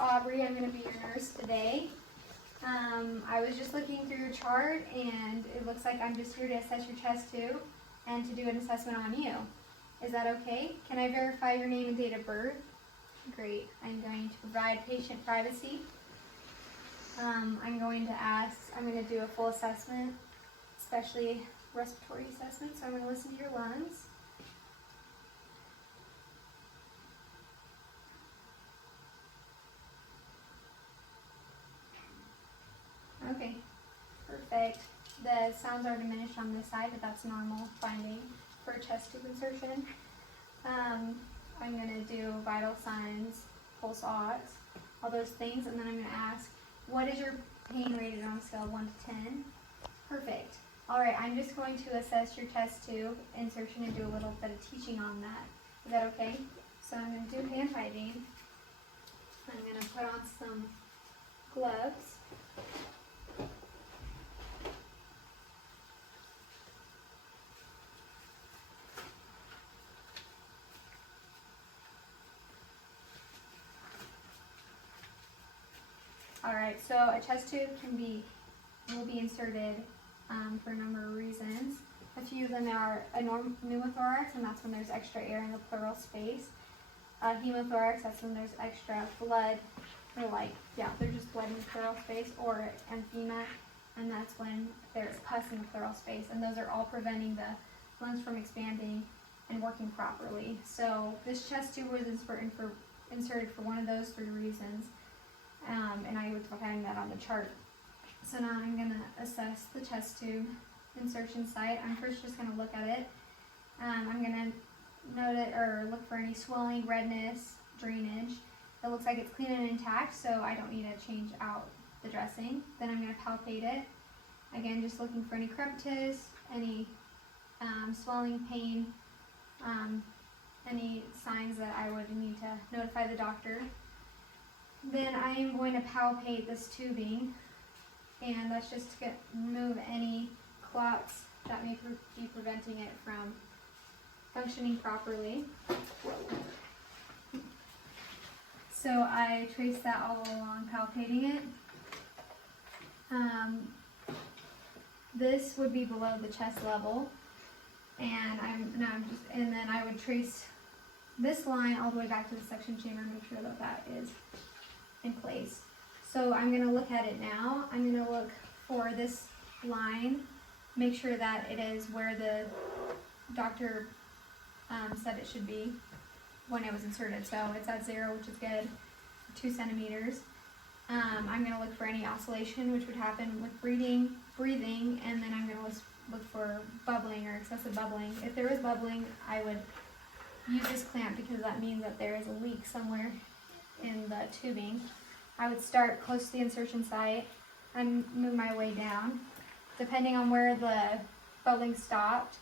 Aubrey. I'm going to be your nurse today. I was just looking through your chart, and it looks like I'm just here to assess your chest tube and to do an assessment on you. Is that okay? Can I verify your name and date of birth? Great. I'm going to provide patient privacy. I'm going to do a full assessment, especially respiratory assessment, so I'm going to listen to your lungs. Okay, perfect. The sounds are diminished on this side, but that's normal finding for a chest tube insertion. I'm going to do vital signs, pulse ox, all those things, and then I'm going to ask, what is your pain rated on a scale of 1 to 10? Perfect. All right, I'm just going to assess your chest tube insertion and do a little bit of teaching on that. Is that okay? So I'm going to do hand hygiene. I'm going to put on some gloves. Alright, so a chest tube will be inserted for a number of reasons. A few of them are a pneumothorax, and that's when there's extra air in the pleural space. Hemothorax, that's when there's extra blood, there's just blood in the pleural space, or emphysema, and that's when there's pus in the pleural space, and those are all preventing the lungs from expanding and working properly. So this chest tube was inserted for one of those 3 reasons. And I would find that on the chart. So now I'm going to assess the chest tube insertion site. I'm first just going to look at it. I'm going to note it or look for any swelling, redness, drainage. It looks like it's clean and intact, so I don't need to change out the dressing. Then I'm going to palpate it. Again, just looking for any crepitus, any swelling, pain, any signs that I would need to notify the doctor. Then I am going to palpate this tubing, and that's just to remove any clots that may be preventing it from functioning properly. So I trace that all along, palpating it. This would be below the chest level, and then I would trace this line all the way back to the suction chamber, make sure that that is in place. So I'm going to look at it now. I'm going to look for this line, make sure that it is where the doctor said it should be when it was inserted. So it's at 0, which is good, 2 centimeters. I'm going to look for any oscillation, which would happen with breathing, and then I'm going to look for bubbling or excessive bubbling. If there is bubbling, I would use this clamp because that means that there is a leak somewhere in the tubing. I would start close to the insertion site and move my way down. Depending on where the bubbling stopped,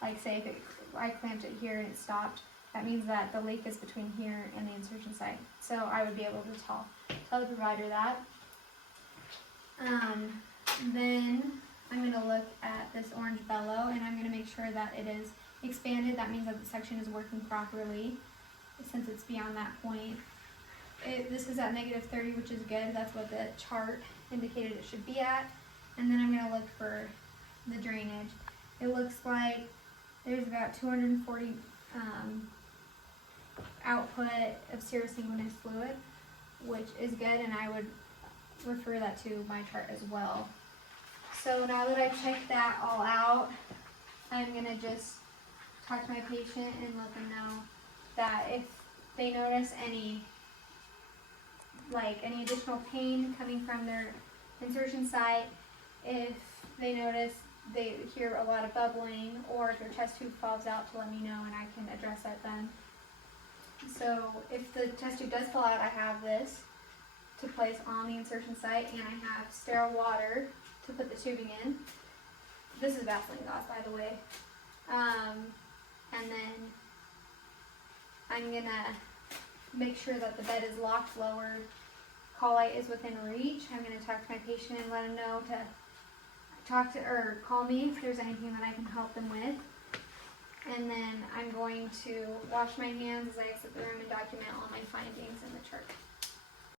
like say if I clamped it here and it stopped, that means that the leak is between here and the insertion site. So I would be able to tell the provider that. Then I'm going to look at this orange bellow, and I'm going to make sure that it is expanded. That means that the suction is working properly since it's beyond that point. This is at -30, which is good. That's what the chart indicated it should be at. And then I'm going to look for the drainage. It looks like there's about 240 output of serosanguinous fluid, which is good, and I would refer that to my chart as well. So now that I've checked that all out, I'm going to just talk to my patient and let them know that if they notice any additional pain coming from their insertion site, if they notice they hear a lot of bubbling, or if their chest tube falls out, to let me know and I can address that then. So if the chest tube does fall out, I have this to place on the insertion site, and I have sterile water to put the tubing in. This is Vaseline gauze, by the way. And then I'm gonna make sure that the bed is locked, lowered, call light is within reach. I'm going to talk to my patient and let him know to call me if there's anything that I can help them with. And then I'm going to wash my hands as I exit the room and document all my findings in the chart.